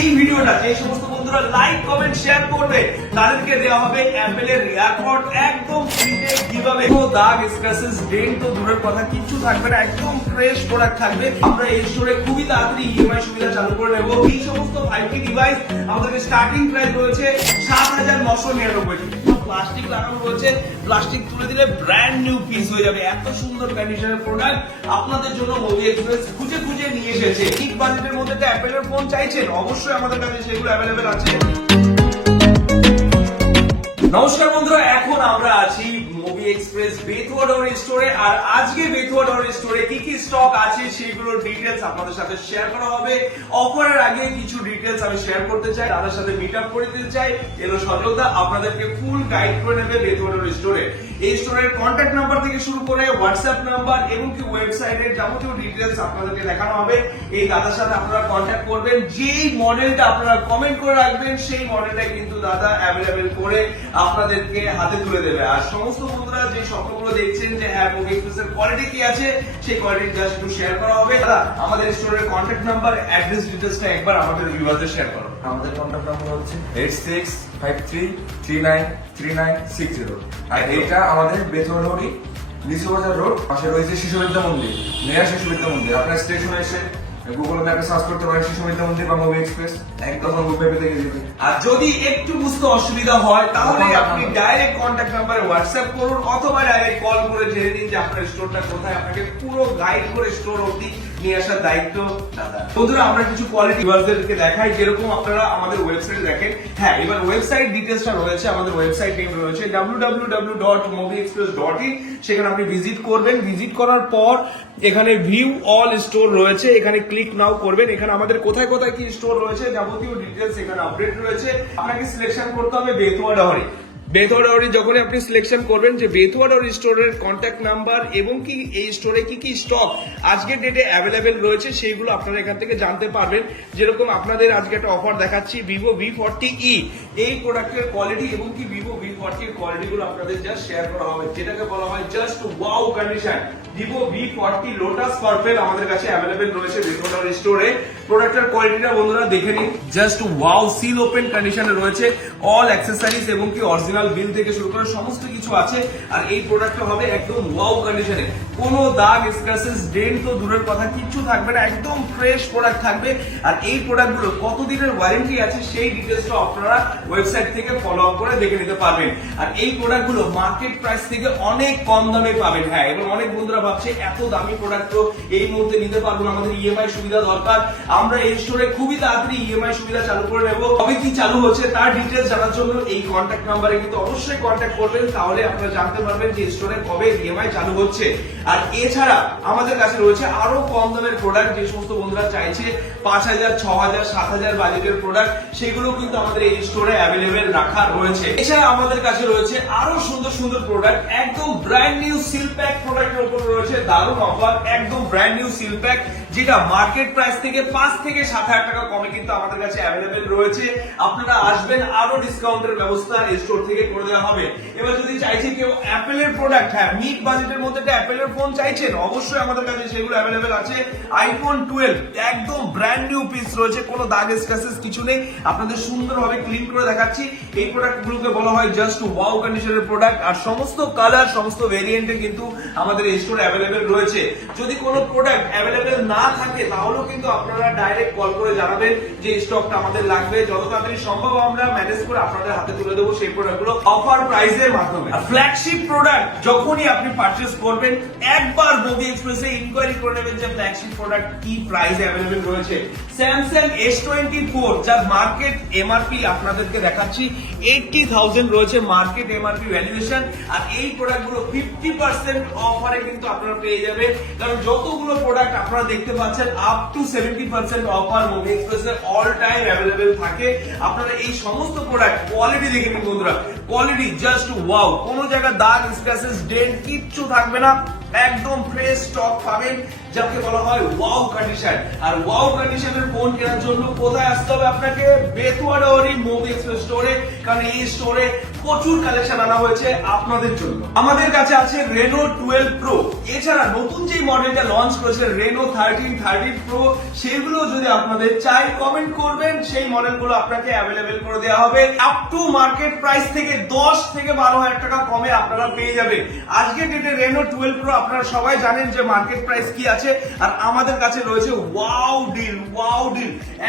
এই ভিডিওটা যে সমস্ত বন্ধুরা লাইক কমেন্ট শেয়ার করবে তাদেরকে দেওয়া হবে অ্যাপেলের এয়ারপড একদম ফ্রিতে কিভাবে। কোনো দাগ স্ক্র্যাচেস ডেন্ট তো দূরের কথা কিচ্ছু থাকবে না, একদম ফ্রেশ প্রোডাক্ট থাকবে। আমরা এই স্টোরে খুবই তাড়াতাড়ি ইএমআই সুবিধা চালু করে নেব। এই সমস্ত 5G ডিভাইস আমাদের স্টার্টিং প্রাইস রয়েছে ৭,৯৯৯ টাকা। প্লাস্টিক লাগানো রয়েছে, প্লাস্টিক তুলে দিলে ব্র্যান্ড নিউ পিস হয়ে যাবে। এত সুন্দর কন্ডিশনের প্রোডাক্ট আপনাদের জন্য মোবি এক্সপ্রেস খুঁজে খুঁজে নিয়ে এসেছে। ঠিক বাজেটের মধ্যে তো অ্যাপেলের ফোন চাইছেন, অবশ্যই আমাদের কাছে সেগুলো অ্যাভেলেবেল আছে। নমস্কার বন্ধুরা, এখন আমরা আছি মোবি এক্সপ্রেস বেথুয়া ডোর স্টোরে। আর আজকে বেথুয়া ডোর স্টোরে কি কি স্টক আছে সেগুলোর ডিটেলস আপনাদের সাথে শেয়ার করা হবে। অফারের আগে কিছু ডিটেলস আমি শেয়ার করতে চাই, তাদের সাথে মিট আপ করে দিতে চাই। এলো সজলদা আপনাদেরকে ফুল গাইড করে নেবে বেথুয়া ডোর স্টোরে। এই স্টোরের কন্ট্যাক্ট নাম্বার থেকে শুরু করে হোয়াটসঅ্যাপ নাম্বার এবং কি ওয়েবসাইটের যাবতীয় ডিটেলস আপনাদেরকে দেখানো হবে। এই দাদার সাথে আপনারা কন্ট্যাক্ট করবেন, যেই মডেলটা আপনারা কমেন্ট করে রাখবেন সেই মডেলটা কিন্তু দাদা অ্যাভেলেবেল করে আপনাদেরকে হাতে তুলে দেবে। আর সমস্ত বন্ধুরা যে স্বপ্নগুলো দেখছেন যে হ্যাঁ মোবি এক্সপ্রেসের কোয়ালিটি কি আছে, সেই কোয়ালিটি জাস্ট একটু শেয়ার করা হবে। দাদা আমাদের স্টোরের কন্ট্যাক্ট নাম্বার, অ্যাড্রেস ডিটেলসটা একবার আমাদের ভিউয়ারদের শেয়ার করো। আমাদের কন্ট্যাক্ট নাম্বার হচ্ছে 8653393960। আর এটা আমাদের বেথুয়া রোডই, লিচু বাজার রোড, পাশে রয়েছে শিশু বিদ্যা মন্দির, নেয়া শিশু বিদ্যা মন্দির। আপনার স্টেশনে এসে গুগল ম্যাপে সার্চ করতে পারেন শিশু বিদ্যা মন্দির বা মোবি এক্সপ্রেস, একদম গুগল ম্যাপে দেখে যাবে। আর যদি একটু বুঝতে অসুবিধা হয় তাহলে আপনি ডাইরেক্ট কন্ট্যাক্ট নাম্বারে হোয়াটসঅ্যাপ করুন অথবা ডাইরেক্ট কল করে জেনে নিন যে আপনার স্টোরটা কোথায়। আপনাকে পুরো গাইড করে স্টোর অবধি নিয়ে আসার দায়িত্ব দাদা। বন্ধুরা আমরা কিছু কোয়ালিটি ভিউয়ারদেরকে দেখাই, যেরকম আপনারা আমাদের ওয়েবসাইটে দেখেন। হ্যাঁ, এবার ওয়েবসাইট ডিটেইলসটা রয়েছে, আমাদের ওয়েবসাইট নেম রয়েছে www.movieexpress.in। সেখানে আপনি ভিজিট করবেন। ভিজিট করার পর এখানে ভিউ অল স্টোর রয়েছে, এখানে ক্লিক নাও করবেন। এখানে আমাদের কোথায় কোথায় কি স্টোর রয়েছে যাবতীয় ডিটেইলস এখানে আপডেট রয়েছে। আপনাকে সিলেকশন করতে হবে বেথুয়া ডহরি। বেথুয়া ডহরি যখন আপনি সিলেকশন করবেন যে বেথুয়া ডহরি স্টোরের কন্ট্যাক্ট নাম্বার এবং কি এই স্টোরে কি কি স্টক আজকের ডেটে অ্যাভেলেবেল রয়েছে সেইগুলো আপনারা এখান থেকে জানতে পারবেন। যেরকম আপনাদের আজকে একটা অফার দেখাচ্ছি ভিভো V40e, এই প্রোডাক্টের কোয়ালিটি এবং কি ভিভো V40 এর কোয়ালিটি গুলো আপনাদের জাস্ট শেয়ার করা হবে, যেটাকে বলা হয় just wow condition. Vivo V40 lotus purple আমাদের কাছে অ্যাভেলেবেল রয়েছে বেথুয়া ডহরি স্টোরে। প্রোডাক্টের কোয়ালিটিটা বন্ধুরা দেখে নিন, জাস্ট ওয়াও, সিল ওপেন কন্ডিশনে রয়েছে। অল অ্যাক্সেসরিজ এবং কি অরিজিনাল বিল থেকে শুরু করে সমস্ত কিছু আছে। আর এই প্রোডাক্টটা হবে একদম ওয়াও কন্ডিশনে, কোনো দাগ স্ক্র্যাচেস ডেন্ট তো দূরের কথা কিচ্ছু থাকবে না, একদম ফ্রেশ প্রোডাক্ট থাকবে। আর এই প্রোডাক্টগুলো কতদিনের ওয়ারেন্টি আছে সেই ডিটেলসটা আপনারা ওয়েবসাইট থেকে ফলো আপ করে দেখে নিতে পারবেন। আর এই প্রোডাক্টগুলো মার্কেট প্রাইস থেকে অনেক কম দামে পাবেন। হ্যাঁ, এবার অনেক বন্ধুরা ভাবছে এত দামি প্রোডাক্ট তো এই মুহূর্তে নিতে পারবো না, আমাদের ইএমআই সুবিধা দরকার। আমরা এই স্টোরে খুবই তাড়াতাড়ি ইএমআই সুবিধা চালু করে নেব। তবে কি চালু হচ্ছে তার ডিটেলস জানার জন্য এই কন্ট্যাক্ট নাম্বারে কিন্তু অবশ্যই কন্ট্যাক্ট করবেন, তাহলে আপনারা জানতে পারবেন যে স্টোরে কবে ইএমআই চালু হচ্ছে। আর এছাড়া আমাদের কাছে রয়েছে আরো কম দামের প্রোডাক্ট, যে সমস্ত বন্ধুরা চাইছে 5,000, 6,000, 7,000 বাজেটের প্রোডাক্ট, সেগুলো কিন্তু আমাদের এই স্টোরে অ্যাভেলেবেল রাখা রয়েছে। এছাড়া আমাদের কাছে রয়েছে আরো সুন্দর সুন্দর প্রোডাক্ট, একদম ব্র্যান্ড নিউ সিল প্যাক প্রোডাক্টের উপর রয়েছে দারুণ অফার। একদম ব্র্যান্ড নিউ সিল প্যাক, যেটা মার্কেট প্রাইস থেকে 5 থেকে 7,000 টাকা কমে কিন্তু আমাদের কাছে অ্যাভেলেবেল রয়েছে। আপনারা আসবেন, আরো ডিসকাউন্টের ব্যবস্থা এই স্টোর থেকে করে দেওয়া হবে। এবার যদি চাইছে কেউ অ্যাপেলের প্রোডাক্ট, হ্যাঁ মিড বাজেটের মধ্যে অ্যাপেলের ফোন চাইছেন, অবশ্যই আমাদের কাছে সেগুলো অ্যাভেলেবেল আছে। আইফোন 12 একদম ব্র্যান্ড নিউ পিস রয়েছে, কোনো দাগ স্ক্র্যাচেস কিছু নেই, আপনাদের সুন্দরভাবে ক্লিন করে দেখাচ্ছি। এই প্রোডাক্টগুলোকে বলা হয় জাস্ট ওয়াও কন্ডিশনের প্রোডাক্ট। আর সমস্ত কালার, সমস্ত ভেরিয়েন্টে কিন্তু আমাদের এই স্টোরে অ্যাভেলেবেল রয়েছে। যদি কোনো প্রোডাক্ট অ্যাভেলেবেল না থাকে তাহলেও কিন্তু আপনারা ডাইরেক্ট কল করে জানাবেন যে স্টকটা আমাদের লাগবে। যত তাড়াতাড়ি সম্ভব আমরা ম্যানেজ করে আপনাদের হাতে তুলে দেবো সেই প্রোডাক্টগুলো অফার প্রাইসের মাধ্যমে। ফ্ল্যাগশিপ প্রোডাক্ট যখনই আপনি পারচেজ করবেন একবার মোবি এক্সপ্রেসে ইনকোয়ারি করে নেবেন যে ফ্ল্যাগশিপ প্রোডাক্ট কি প্রাইসে অ্যাভেলেবেল রয়েছে। স্যামসাং S24 যার মার্কেট এমআরপি আপনাদেরকে দেখাচ্ছি 80,000 রয়েছে মার্কেট এমআরপি ভ্যালুয়েশন। আর এই প্রোডাক্টগুলো 50% অফারে কিন্তু আপনারা পেয়ে যাবেন, কারণ যতগুলো প্রোডাক্ট আপনারা দেখতে পাচ্ছেন আপ টু 70% অফার মোবি এক্সপ্রেসে অল টাইম অ্যাভেলেবেল থাকে। আপনারা এই সমস্ত প্রোডাক্ট কোয়ালিটি দেখে নিন বন্ধুরা, কোয়ালিটি জাস্ট ওয়াও, কোনো জায়গায় দাগ স্ক্র্যাচেস ডেন্ট কিচ্ছু থাকবে না, একদম ফ্রেশ স্টক পাবেন। যাকে বলা হয় ওয়াও কন্ডিশন। আর ওয়াও কন্ডিশনের ফোন কেনার জন্য কোথায় আসতে হবে আপনাকে? বেতুয়াডাওয়ারি মুভি এক্সপ্রেস স্টোরে, কারণ এই স্টোরে প্রচুর কালেকশন আনা হয়েছে আপনাদের জন্য। আমাদের কাছে আছে রেনো 12 প্রো, এছাড়া নতুন যে মডেলটা লঞ্চ করেছে রেনো 13 প্রো, সেগুলো যদি আপনাদের চাই কমেন্ট করবেন, সেই মডেলগুলো আপনাকে অ্যাভেলেবেল করে দেওয়া হবে। আপ টু মার্কেট প্রাইস থেকে 10 থেকে 12,000 টাকা কমে আপনারা পেয়ে যাবেন। আজকের ডেটে রেনো 12 প্রো আপনারা সবাই জানেন যে মার্কেট প্রাইস কি আছে, আর আমাদের কাছে রয়েছে ওয়াও ডিল,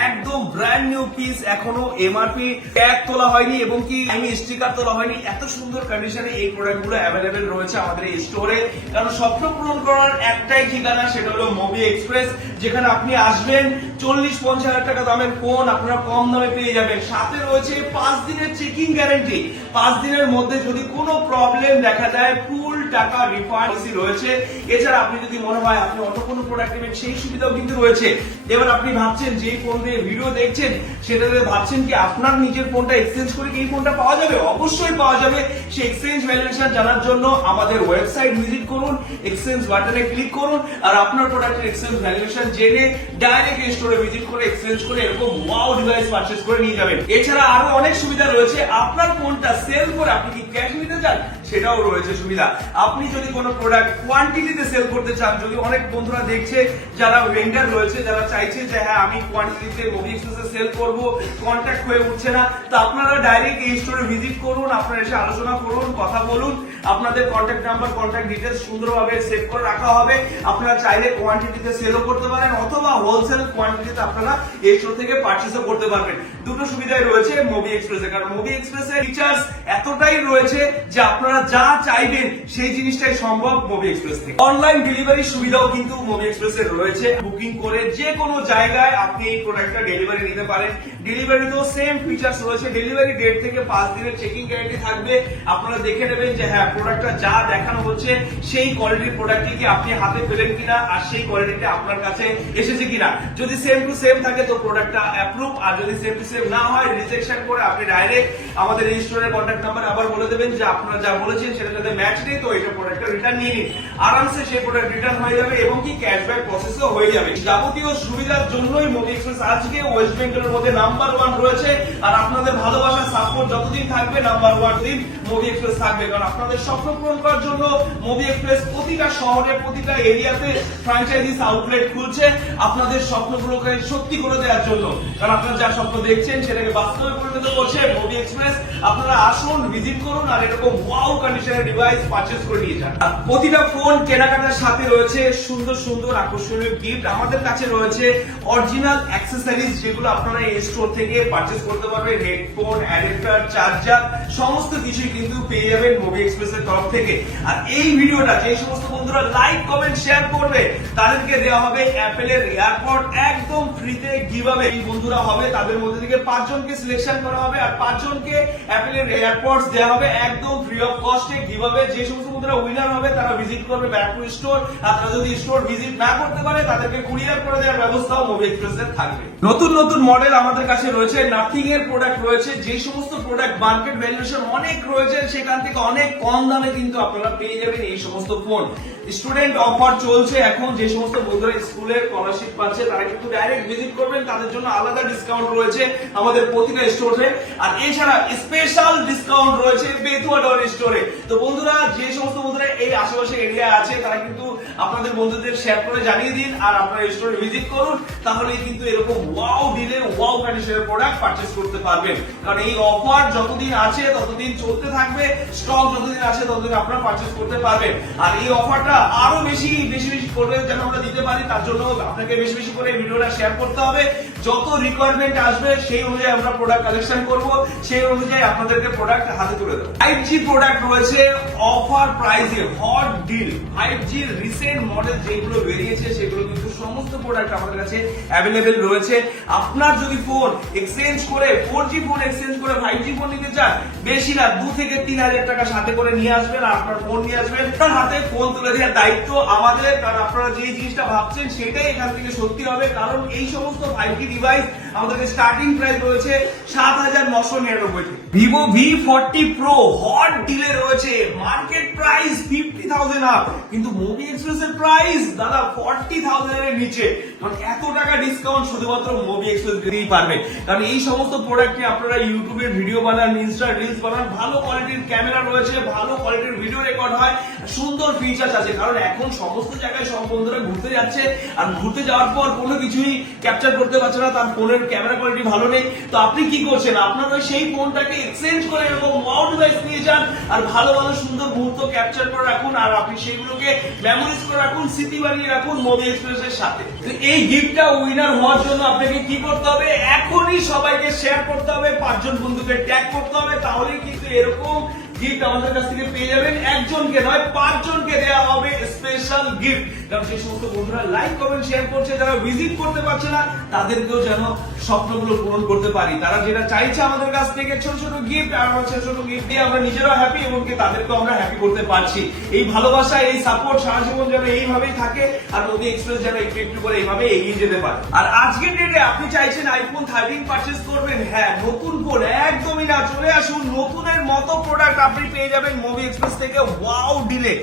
একদম ব্র্যান্ড নিউ পিস, এখনো এমআরপি ট্যাগ তোলা হয়নি এবং কি স্টিকার তোলা হয়নি। এত সুন্দর কন্ডিশনে এই প্রোডাক্টগুলো অ্যাভেলেবেল রয়েছে আমাদের এই স্টোরে। কারণ স্বপ্ন পূরণ করার একটাই ঠিকানা, সেটা হলো মুভি এক্সপ্রেস, যেখানে আপনি আসবেন 40-50 হাজার টাকা দামের ফোন আপনারা কম দামে পেয়ে যাবেন। সাথে রয়েছে 5 দিনের চেকিং গ্যারান্টি। 5 দিনের মধ্যে যদি কোনো প্রবলেম দেখা যায় ফুল টাকা রিফান্ড রয়েছে। এছাড়া আপনি যদি মনে হয় আপনি অন্য কোনো প্রোডাক্ট নেবেন, সেই সুবিধাও কিন্তু রয়েছে। এবার আপনি ভাবছেন যে ফোন দিয়ে ভিডিও দেখছেন, সেটাতে ভাবছেন কি আপনার নিজের ফোনটা এক্সচেঞ্জ করে কি এই ফোনটা পাওয়া যাবে? অবশ্যই পাওয়া যাবে। সেই এক্সচেঞ্জ ভ্যালুয়েশন জানার জন্য আমাদের ওয়েবসাইট ভিজিট করুন, এক্সচেঞ্জ বাটনে ক্লিক করুন, আর আপনার প্রোডাক্টের এক্সচেঞ্জ ভ্যালুয়েশন জেনে ডাইরেক্ট স্টোরে ভিজিট করে এক্সচেঞ্জ করে এরকম ওয়াও ডিভাইস পারচেজ করে নিয়ে যাবেন। এছাড়া আরো অনেক সুবিধা রয়েছে। আপনার ফোনটা সেল করে আপনি কি ক্যাশ নিতে চান, সেটাও রয়েছে সুবিধা। আপনি যদি কোনো প্রোডাক্ট কোয়ান্টিটিতে সেল করতে চান, যদি অনেক বন্ধুরা দেখছে যারা ভেন্ডার রয়েছে, যারা চাইছে যে হ্যাঁ আমি কোয়ান্টিটিতে মুভি এক্সপ্রেসে সেল করব, কন্ট্যাক্ট হয়ে উঠছে না, তো আপনারা ডাইরেক্ট এই স্টোরে ভিজিট করুন, আপনারা এসে আলোচনা করুন, কথা বলুন। আপনাদের কন্ট্যাক্ট নাম্বার, কন্ট্যাক্ট ডিটেইলস সুন্দরভাবে সেভ করে রাখা হবে। আপনারা চাইলে কোয়ান্টিটিতে সেলও করতে পারেন অথবা হোলসেল কোয়ান্টিটিতে আপনারা এই স্টোর থেকে পারচেজও করতে পারবেন। দুটো সুবিধাই রয়েছে মুভি এক্সপ্রেসে, কারণ মুভি এক্সপ্রেসের ফিচার্স এতটাই রয়েছে যে আপনারা যা চাইবেন সেই জিনিসটাই সম্ভব মুভি এক্সপ্রেস থেকে। অনলাইন ডেলিভারি সুবিধাও কিন্তু মুভি এক্সপ্রেসে রয়েছে। বুকিং করে যে কোনো জায়গায় আপনি এই প্রোডাক্টটা ডেলিভারি নিতে পারেন। ডেলিভারিতেও সেম ফিচার্স রয়েছে। ডেলিভারি ডেট থেকে 5 দিনের চেকিং গ্যারান্টি থাকবে। আপনারা দেখে নেবেন যে হ্যাঁ প্রোডাক্টটা যা দেখানো হচ্ছে সেই কোয়ালিটির প্রোডাক্টটি কি আপনি হাতে পেলেন কিনা, আর সেই কোয়ালিটিটা আপনার কাছে এসেছে কিনা। যদি সেম টু সেম থাকে তো প্রোডাক্টটা অ্যাপ্রুভ, আর যদি সেম টু সেম না হয় রিজেকশন করে আপনি ডাইরেক্ট আমাদের এই স্টোরের কন্ট্যাক্ট নাম্বার আবার বলে দেবেন যে আপনারা যা বলেছেন সেটা যাতে ম্যাচ নেই, তো এটা প্রোডাক্টটা রিটার্ন নিয়ে নিন। আরামসে সেই প্রোডাক্ট রিটার্ন হয়ে যাবে এবং কি ক্যাশব্যাক প্রসেসও হয়ে যাবে। যাবতীয় সুবিধার জন্যই মুভি এক্সপ্রেস আজকে ওয়েস্ট বেঙ্গলের মধ্যে নাম্বার 1 রয়েছে। আর আপনাদের ভালোবাসা সাপোর্ট যতদিন থাকবে নাম্বার 1 দিন মুভি এক্সপ্রেস থাকবে। কারণ আপনাদের স্বপ্ন পূরণ করার জন্য মুভি এক্সপ্রেস প্রতিটা শহরে, প্রতিটা এরিয়াতে ফ্র্যাঞ্চাইজিস আউটলেট খুলছে আপনাদের স্বপ্নগুলোকে সত্যি করে দেওয়ার জন্য। কারণ আপনারা যা স্বপ্ন দেখছেন সেটাকে বাস্তবে পরিণত করছে মুভি এক্সপ্রেস। আপনারা আসুন, ভিজিট করুন, আর এরকম ওয়াও কন্ডিশনের ডিভাইস পারচেজ করে নিয়ে যান। প্রতিটা ফোন কেনাকাটার সাথে রয়েছে সুন্দর সুন্দর আকর্ষণীয় গিফট। আমাদের কাছে রয়েছে অরিজিনাল অ্যাক্সেসরিজ, যেগুলো আপনারা এই স্টোর থেকে পারচেজ করতে পারবেন। হেডফোন, অ্যাডাপ্টার, চার্জার, সমস্ত কিছুই কিন্তু পেয়ে যাবেন মুভি এক্সপ্রেসের তরফ থেকে। আর এই ভিডিওটা যে সমস্ত বন্ধুরা লাইক, কমেন্ট, শেয়ার করবে তাদেরকে দেওয়া হবে অ্যাপেলের এয়ারপড একদম ফ্রিতে গিভঅ্যাওয়ে। এই বন্ধুরা হবে তাদের মধ্যে থেকে 5 জনকে সিলেকশন করা হবে, আর 5 জনকে অ্যাপেলের এয়ারপডস দেওয়া হবে একদম ফ্রি অফ কস্টে গিভঅ্যাওয়ে। যে সমস্ত বন্ধুরা উইনার হবে তারা ভিজিট করবে ব্যারাকপুর স্টোর, আর তারা যদি স্টোর ভিজিট না করতে পারে তাদেরকে কুরিয়ার করে দেওয়ার ব্যবস্থাও মুভি এক্সপ্রেসের থাকবে। নতুন নতুন মডেল আমাদের কাছে রয়েছে, নাথিং এর প্রোডাক্ট রয়েছে। যে সমস্ত প্রোডাক্ট মার্কেট ভ্যালুয়েশন অনেক রয়েছে, সেখান থেকে অনেক কম দামে কিন্তু আপনারা পেয়ে যাবেন এই সমস্ত ফোন। স্টুডেন্ট অফার চলছে এখন। যে সমস্ত বন্ধুরা স্কুলে স্কলারশিপ পাচ্ছে তারা কিন্তু ডাইরেক্ট ভিজিট করবেন, তাদের জন্য আলাদা ডিসকাউন্ট রয়েছে আমাদের প্রতিটা স্টোরে। আর এছাড়া স্পেশাল ডিসকাউন্ট রয়েছে বেতুয়াডাওয়ারি স্টোরে। তো বন্ধুরা, যে সমস্ত বন্ধুরা এই আশেপাশে এরিয়া আছে তারা কিন্তু আপনাদের বন্ধুদের শেয়ার করে জানিয়ে দিন, আর আপনারা স্টোরে ভিজিট করুন, তাহলেই কিন্তু এরকম ওয়াও ডিলে ওয়াও কন্ডিশনের প্রোডাক্ট পারচেজ করতে পারবেন। কারণ এই অফার যতদিন আছে ততদিন চলতে থাকবে, স্টক যতদিন আছে ততদিন আপনারা পারচেজ করতে পারবেন। আর এই অফারটা আরো বেশি করে যেন আমরা দিতে পারি, তার জন্য আপনাকে বেশি বেশি করে ভিডিওটা শেয়ার করতে হবে। যত রিকোয়ারমেন্ট আসবে সেই অনুযায়ী আমরা প্রোডাক্ট কালেকশন করব, সেই অনুযায়ী আপনাদেরকে প্রোডাক্ট হাতে তুলে দেবো। 5G প্রোডাক্ট রয়েছে অফার প্রাইসে, hot deal. 5G recent model যেগুলো বেরিয়েছে সেগুলো কিন্তু সমস্ত প্রোডাক্ট আমাদের কাছে অ্যাভেলেবেল রয়েছে। আপনার যদি ফোন এক্সচেঞ্জ করে 4G ফোন এক্সচেঞ্জ করে 5G ফোন নিতে চান, বেশি না 2 থেকে 3 হাজার টাকা সাথে করে নিয়ে আসবেন, আর আপনার ফোন নিয়ে আসবেন। আপনার হাতে ফোন তুলে দেওয়ার দায়িত্ব আমাদের। কারণ আপনারা যে জিনিসটা ভাবছেন সেটাই এখান থেকে সত্যি হবে। কারণ এই সমস্ত 5G ডিভাইস আমাদের স্টার্টিং প্রাইস রয়েছে 7,999 থেকে। Vivo V40 Pro hot delay রয়েছে, মার্কেট প্রাইস 50,000 আপ, কিন্তু মুভি এক্সপ্রেস এর প্রাইস দাদা 40,000 এর নিচে। মানে এত টাকা ডিসকাউন্ট শুধুমাত্র মুভি এক্সপ্রেস দিতেই পারবে। কারণ এই সমস্ত প্রোডাক্ট নিয়ে আপনারা ইউটিউবে ভিডিও বানান, ইনস্টা রিলস বানান, ভালো কোয়ালিটির ক্যামেরা রয়েছে, ভালো কোয়ালিটির ভিডিও রেকর্ড হয়, সুন্দর ফিচার্স আছে। কারণ এখন সমস্ত জায়গায় সব বন্ধুরা ঘুরতে যাচ্ছে, আর ঘুরতে যাওয়ার পর কোনো কিছুই ক্যাপচার করতে পারছে না, তার ফোনের ক্যামেরা কোয়ালিটি ভালো নেই। তো আপনি কি করছেন, আপনার ওই সেই ফোনটাকে এক্সচেঞ্জ করে এরকম ওয়াও ডিভাইস নিয়ে যান, আর ভালো ভালো সুন্দর মুহূর্ত ক্যাপচার করে রাখুন, আর আপনি সেইগুলোকে মেমোরিজ করে রাখুন, স্মৃতি বানিয়ে রাখুন মুভি এক্সপ্রেসের সাথে। তো এই গিফটটা উইনার হওয়ার জন্য আপনাকে কি করতে হবে, এখনই সবাইকে শেয়ার করতে হবে, 5 জন বন্ধুকে ট্যাগ করতে হবে, তাহলেই কিন্তু এরকম গিফট আমাদের কাছ থেকে পেয়ে যাবেন। একজনকে নয়, 5 জনকে দেওয়া হবে স্পেশাল গিফট। কারণ সেই সমস্ত বন্ধুরা লাইক কমেন্ট শেয়ার করছে, যারা ভিজিট করতে পারছে না তাদেরকেও যেন স্বপ্নগুলো পূরণ করতে পারি। তারা যেটা চাইছে আমাদের কাছ থেকে ছোট ছোট গিফট, আর আমরা ছোট ছোট গিফট দিয়ে আমরা নিজেরাও হ্যাপি, এমনকি তাদেরকেও আমরা হ্যাপি করতে পারছি। এই ভালোবাসা, এই সাপোর্ট সারা জীবন যেন এইভাবেই থাকে, আর মুভি এক্সপ্রেস যেন একটু একটু করে এইভাবে এগিয়ে যেতে পারে। আর আজকের ডেটে আপনি চাইছেন আইফোন 13 পারচেজ করবেন, হ্যাঁ নতুন ফোন একদমই না, চলে আসুন নতুনের মতো প্রোডাক্ট আপনি পেয়ে যাবেন মুভি এক্সপ্রেস থেকে ওয়াও ডিলে,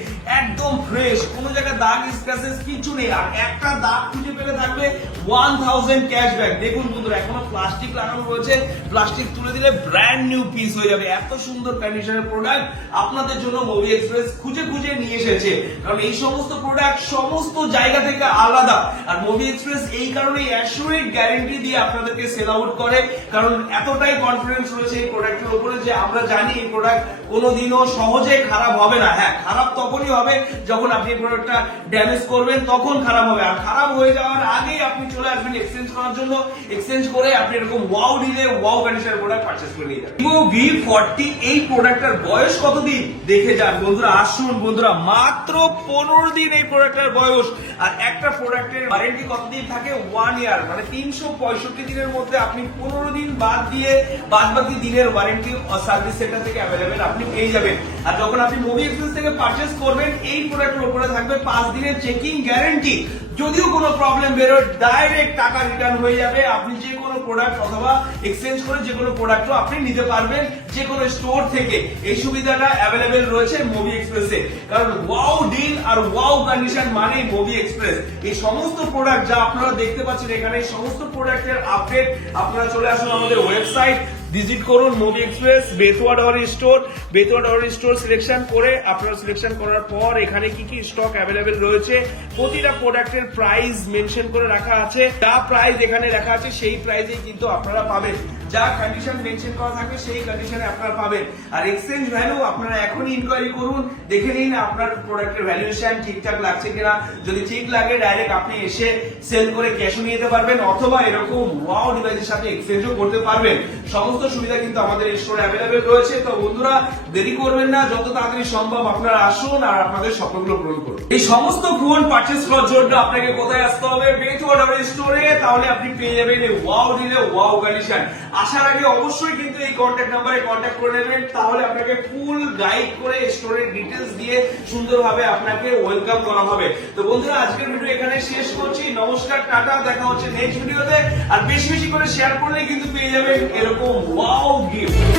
একদম ফ্রেশ, কোনো জায়গায় দাগ স্ক্র্যাচেস কিছু নেই। আর একটা দাগ খুঁজে পেলে থাকবে 1000 ক্যাশব্যাক। দেখুন বন্ধুরা, এখনো প্লাস্টিক লাগানো রয়েছে, প্লাস্টিক তুলে দিলে ব্র্যান্ড নিউ পিস হয়ে যাবে। এত সুন্দর কন্ডিশনের প্রোডাক্ট আপনাদের জন্য মুভি এক্সপ্রেস খুঁজে খুঁজে নিয়ে এসেছে। কারণ এই সমস্ত প্রোডাক্ট সমস্ত জায়গা থেকে আলাদা, আর মুভি এক্সপ্রেস এই কারণে অ্যাসুরেড গ্যারান্টি দিয়ে আপনাদেরকে সেল আউট করে, কারণ এতটাই কনফিডেন্স রয়েছে এই প্রোডাক্টের উপরে যে আমরা জানি এই প্রোডাক্ট কোনোদিনও সহজে খারাপ হবে না। হ্যাঁ, খারাপ তখনই হবে যখন আপনি প্রোডাক্টটা ড্যামেজ করবেন, তখন খারাপ হবে। আর খারাপ হয়ে যাওয়ার আগেই আপনি চলে আসবেন এক্সচেঞ্জ করার জন্য, এক্সচেঞ্জ করে আপনি এরকম ওয়াও ডিলে ওয়াও কন্ডিশনের প্রোডাক্ট পারচেজ করে নিয়ে যাবেন। ভিভো V40 এই প্রোডাক্টটার বয়স কতদিন দেখে যান বন্ধুরা। আসুন বন্ধুরা, মাত্র 15 দিন এই প্রোডাক্টের বয়স। আর একটা প্রোডাক্টের ওয়ারেন্টি কতদিন থাকে, 1 ইয়ার, মানে 365 দিনের মধ্যে আপনি 15 দিন বাদ দিয়ে বাদ বাকি দিনের ওয়ারেন্টি সার্ভিস সেন্টার থেকে অ্যাভেলেবেল আপনি পেয়ে যাবেন। আর যখন আপনি মুভি এক্সপ্রেস থেকে পারচেজ করবেন, এই প্রোডাক্টের উপরে থাকবে 5 দিনের চেকিং গ্যারান্টি। যদিও কোনো প্রবলেম বেরোয়, ডাইরেক্ট টাকা রিটার্ন হয়ে যাবে। আপনি যে কোনো প্রোডাক্ট অথবা এক্সচেঞ্জ করে যে কোনো প্রোডাক্টও আপনি নিতে পারবেন যে কোনো স্টোর থেকে। এই সুবিধাটা অ্যাভেলেবেল রয়েছে মুভি এক্সপ্রেসে, কারণ ওয়াও ডিল আর ওয়াও কন্ডিশন মানে মুভি এক্সপ্রেস। এই সমস্ত প্রোডাক্ট যা আপনারা দেখতে পাচ্ছেন এখানে, এই সমস্ত প্রোডাক্টের আপডেট আপনারা চলে আসুন আমাদের ওয়েবসাইট, ভিজিট করুন movie express Betua Dahari store. Betua Dahari store selection করে, আপনারা সিলেকশন করার পর এখানে কি কি স্টক অ্যাভেলেবেল রয়েছে, প্রতিটা প্রোডাক্টের প্রাইস মেনশন করে রাখা আছে। যা প্রাইস এখানে লেখা আছে সেই প্রাইসেই কিন্তু আপনারা পাবেন, যা কন্ডিশন মেনশন করা থাকবে সেই কন্ডিশনে আপনারা পাবেন। আর এক্সচেঞ্জ ভ্যালু আপনারা এখনই ইনকোয়ারি করুন, দেখে নিন আপনার প্রোডাক্টের ভ্যালুয়েশন ঠিকঠাক লাগছে কিনা। যদি ঠিক লাগে ডাইরেক্ট আপনি এসে সেল করে ক্যাশও নিয়ে যেতে পারবেন, অথবা এরকম ওয়াও ডিভাইসের সাথে এক্সচেঞ্জও করতে পারবেন। সমস্ত সুবিধা কিন্তু আমাদের এই স্টোরে অ্যাভেলেবেল রয়েছে। তো বন্ধুরা, দেরি করবেন না, যত তাড়াতাড়ি সম্ভব আপনারা আসুন আর আপনাদের স্বপ্নগুলো পূরণ করুন। এই সমস্ত ফোন পারচেজ করার জন্য আপনাকে কোথায় আসতে হবে, বেতুয়া ডহরি স্টোরে। তাহলে আপনি পেয়ে যাবেন এই ওয়াও ডিলে ওয়াও কন্ডিশন। আসার আগে অবশ্যই কিন্তু এই কন্ট্যাক্ট নাম্বারে কন্ট্যাক্ট করে নেবেন, তাহলে আপনাকে ফুল গাইড করে স্টোরের ডিটেলস দিয়ে সুন্দরভাবে আপনাকে ওয়েলকাম করা হবে। তো বন্ধুরা, আজকের ভিডিও এখানে শেষ করছি। নমস্কার, টাটা, দেখা হচ্ছে নেক্সট ভিডিওতে। আর বেশি বেশি করে শেয়ার করলে কিন্তু পেয়ে যাবেন এরকম ওয়াও গিফট।